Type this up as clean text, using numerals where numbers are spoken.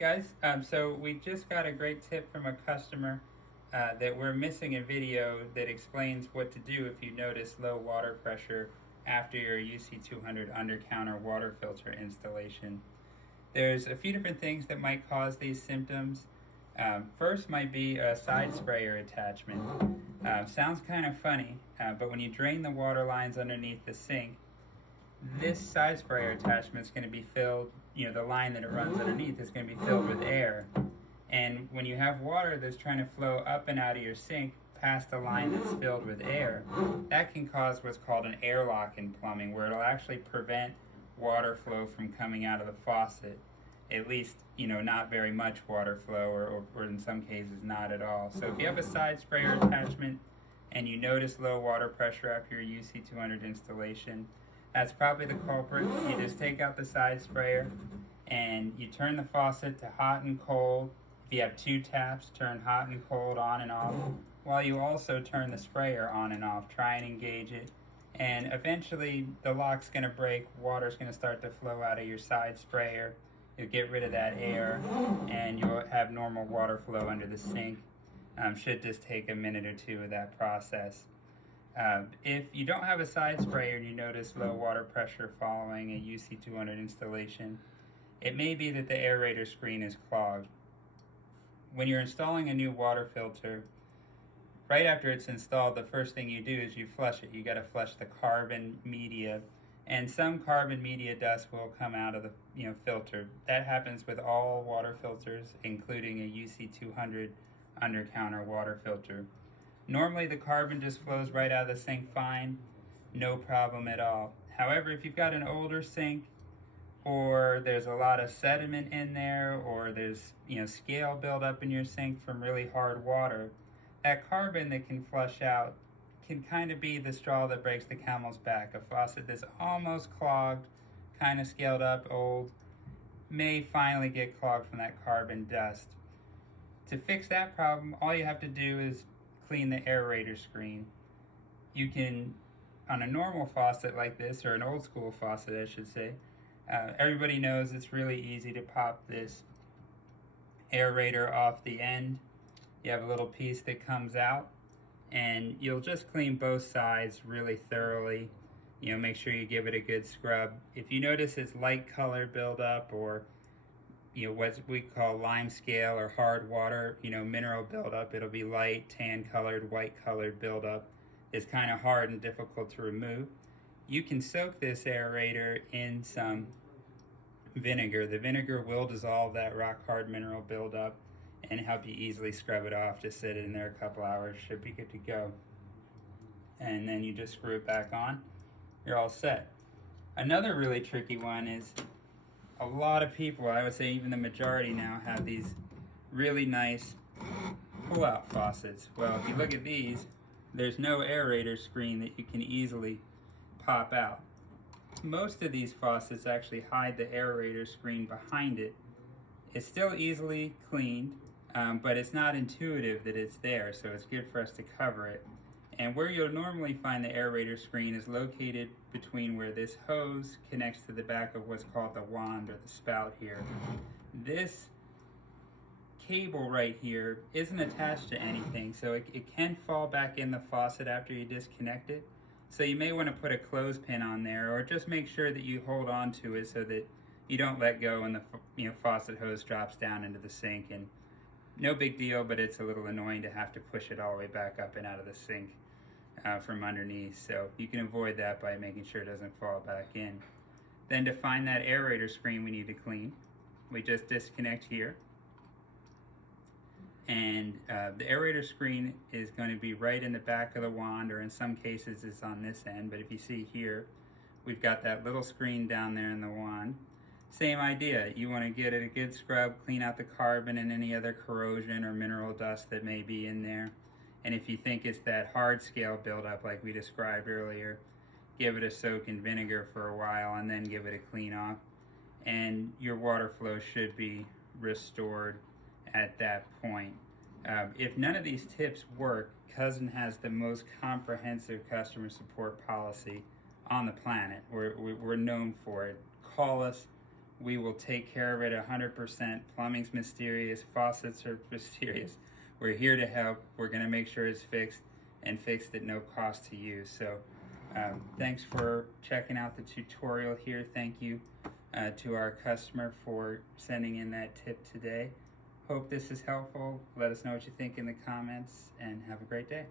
Guys, so we just got a great tip from a customer that we're missing a video that explains what to do if you notice low water pressure after your UC-200 under-counter water filter installation. There's a few different things that might cause these symptoms. First might be a side sprayer attachment. Sounds kind of funny, but when you drain the water lines underneath the sink, this side sprayer attachment is going to be filled, the line that it runs underneath is going to be filled with air. And when you have water that's trying to flow up and out of your sink past a line that's filled with air, that can cause what's called an airlock in plumbing, where it'll actually prevent water flow from coming out of the faucet. At least, not very much water flow, or in some cases not at all. So if you have a side sprayer attachment and you notice low water pressure after your UC-200 installation, that's probably the culprit. You just take out the side sprayer and you turn the faucet to hot and cold. If you have two taps, turn hot and cold on and off, while you also turn the sprayer on and off. Try and engage it, and eventually the lock's going to break, water's going to start to flow out of your side sprayer. You'll get rid of that air and you'll have normal water flow under the sink. Should just take a minute or two of that process. If you don't have a side sprayer and you notice low water pressure following a UC-200 installation, it may be that the aerator screen is clogged. When you're installing a new water filter, right after it's installed, the first thing you do is you flush it. You got to flush the carbon media, and some carbon media dust will come out of the filter. That happens with all water filters, including a UC-200 under-counter water filter. Normally the carbon just flows right out of the sink fine, no problem at all. However, if you've got an older sink, or there's a lot of sediment in there, or there's scale buildup in your sink from really hard water, that carbon that can flush out can kind of be the straw that breaks the camel's back. A faucet that's almost clogged, kind of scaled up, old, may finally get clogged from that carbon dust. To fix that problem, all you have to do is clean the aerator screen. You can, on a normal faucet like this, or an old school faucet I should say, everybody knows it's really easy to pop this aerator off the end. You have a little piece that comes out, and you'll just clean both sides really thoroughly. Make sure you give it a good scrub. If you notice it's light color buildup, or what we call lime scale or hard water, mineral buildup, it'll be light, tan colored, white colored buildup. It's kind of hard and difficult to remove. You can soak this aerator in some vinegar. The vinegar will dissolve that rock hard mineral buildup and help you easily scrub it off. Just sit it in there a couple hours, should be good to go. And then you just screw it back on, you're all set. Another really tricky one is, a lot of people, I would say even the majority now, have these really nice pull-out faucets. Well, if you look at these, there's no aerator screen that you can easily pop out. Most of these faucets actually hide the aerator screen behind it. It's still easily cleaned, but it's not intuitive that it's there, so it's good for us to cover it. And where you'll normally find the aerator screen is located between where this hose connects to the back of what's called the wand, or the spout here. This cable right here isn't attached to anything, so it can fall back in the faucet after you disconnect it. So you may want to put a clothespin on there, or just make sure that you hold on to it so that you don't let go and the faucet hose drops down into the sink. And no big deal, but it's a little annoying to have to push it all the way back up and out of the sink from underneath. So you can avoid that by making sure it doesn't fall back in. Then to find that aerator screen we need to clean, we just disconnect here. And the aerator screen is going to be right in the back of the wand, or in some cases it's on this end, but if you see here, we've got that little screen down there in the wand. Same idea, you want to get it a good scrub, clean out the carbon and any other corrosion or mineral dust that may be in there. And if you think it's that hard scale buildup like we described earlier, give it a soak in vinegar for a while and then give it a clean off, and your water flow should be restored at that point. If none of these tips work, CuZn has the most comprehensive customer support policy on the planet. We're known for it. Call us, we will take care of it 100%. Plumbing's mysterious, faucets are mysterious. We're here to help. We're going to make sure it's fixed and fixed at no cost to you. So thanks for checking out the tutorial here. Thank you to our customer for sending in that tip today. Hope this is helpful. Let us know what you think in the comments, and have a great day.